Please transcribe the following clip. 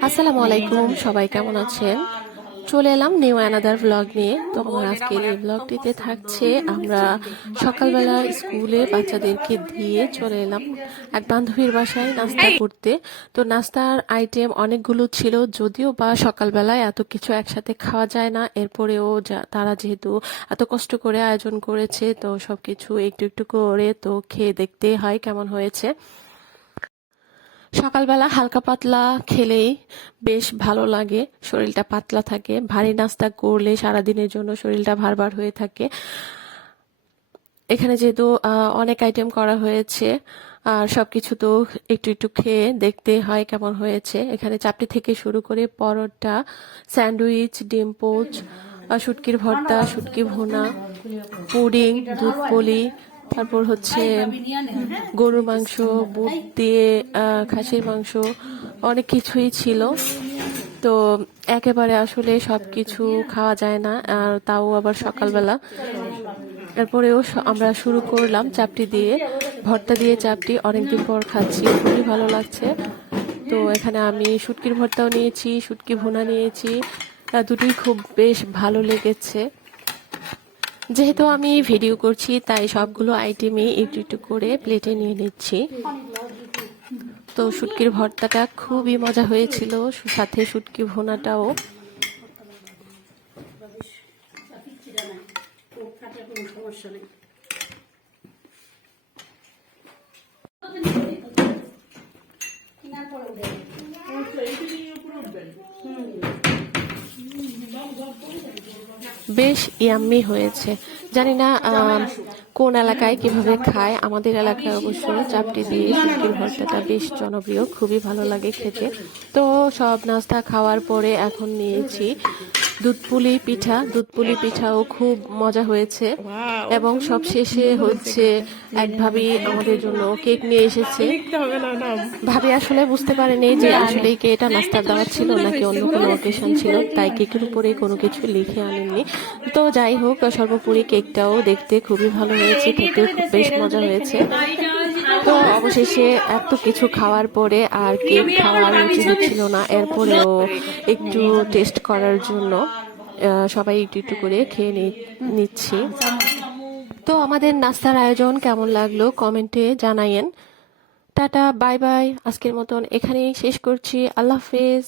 আসসালামু আলাইকুম সবাই কেমন আছেন? চলে এলাম নিউ অ্যানাদার ব্লগ নিয়ে। তো আমার আজকের এই ব্লগটিতে থাকছে আমরা সকালবেলা স্কুলে বাচ্চাদেরকে দিয়ে চলে এলাম এক বান্ধবীর বাসায় নাস্তা করতে। তো নাস্তার আইটেম অনেকগুলো ছিল যদিও বা সকালবেলায় এত কিছু একসাথে খাওয়া যায় না। এরপরেও যা- তারা যেহেতু এত কষ্ট করে আয়োজন করেছে তো সবকিছু একটু একটু করে তো খেয়ে দেখতে হয় কেমন হয়েছে। সকালবেলা হালকা পাতলা খেলেই বেশ ভালো লাগে। শরীরটা পাতলা থাকে। ভারী নাস্তা করলে সারাদিনের জন্য শরীরটা ভারবার হয়ে থাকে। এখানে যেহেতু অনেক আইটেম করা হয়েছে, আর সবকিছু তো একটু একটু খেয়ে দেখতে হয় কেমন হয়েছে। এখানে চাপটি থেকে শুরু করে পরোটা, স্যান্ডউইচ, ডিম পোচ শুটকির ভর্তা, শুটকি ভুনা, পুডিং, দুধ পলি তারপর হচ্ছে গরুর মাংস বুট দিয়ে খাসির মাংস অনেক কিছুই ছিল। তো একেবারে আসলে সবকিছু খাওয়া যায় না আর তাও আবার সকালবেলা। এরপরেও আমরা শুরু করলাম চাপটি দিয়ে। ভর্তা দিয়ে চাপটি অনেকদিন পর খাচ্ছি খুবই ভালো লাগছে। তো এখানে আমি শুটকির ভর্তাও নিয়েছি শুটকি ভুনা নিয়েছি। দুটোই খুব বেশ ভালো লেগেছে। যেহেতু আমি ভিডিও করছি, তাই সবগুলো আইটেমই একটু একটু করে প্লেটে নিয়ে নিচ্ছি। তো শুটকির ভর্তাটা খুবই মজা হয়েছিল, সাথে শুটকি ভুনাটাও। বেশ ইয়াম্মি হয়েছে। জানি না কোন এলাকায় কীভাবে খায়। আমাদের এলাকায় অবশ্য চাপটি দিয়ে শুটকির ভর্তাটা বেশ জনপ্রিয়। খুবই ভালো লাগে খেতে। তো সব নাস্তা খাওয়ার পরে এখন নিয়েছি দুধপুলি পিঠা দুধপুলি পিঠাও খুব মজা হয়েছে। এবং সব শেষে হচ্ছে এক ভাবি আমাদের জন্য কেক নিয়ে এসেছে। ভাবি আসলে বুঝতে পারেনি যে আসলে কি এটা নাস্তার দাওয়াত ছিল নাকি অন্য কোনো অকেশন ছিল তাই কেকের উপরে কোনো কিছু লিখে আনেননি। তো যাই হোক সর্বোপরি কেকটাও দেখতে খুবই ভালো হয়েছে খেতে খুব বেশ মজা হয়েছে। অবশেষে এত কিছু খাওয়ার পরে আর কেক খাওয়ার উচিত ছিল না। এরপরেও একটু টেস্ট করার জন্য সবাই একটু একটু করে খেয়ে নিচ্ছি। তো আমাদের নাস্তার আয়োজন কেমন লাগল কমেন্টে জানাইয়েন। Tata bye bye. আজকের মতন এখানেই শেষ করছি। আল্লাহ হাফেজ।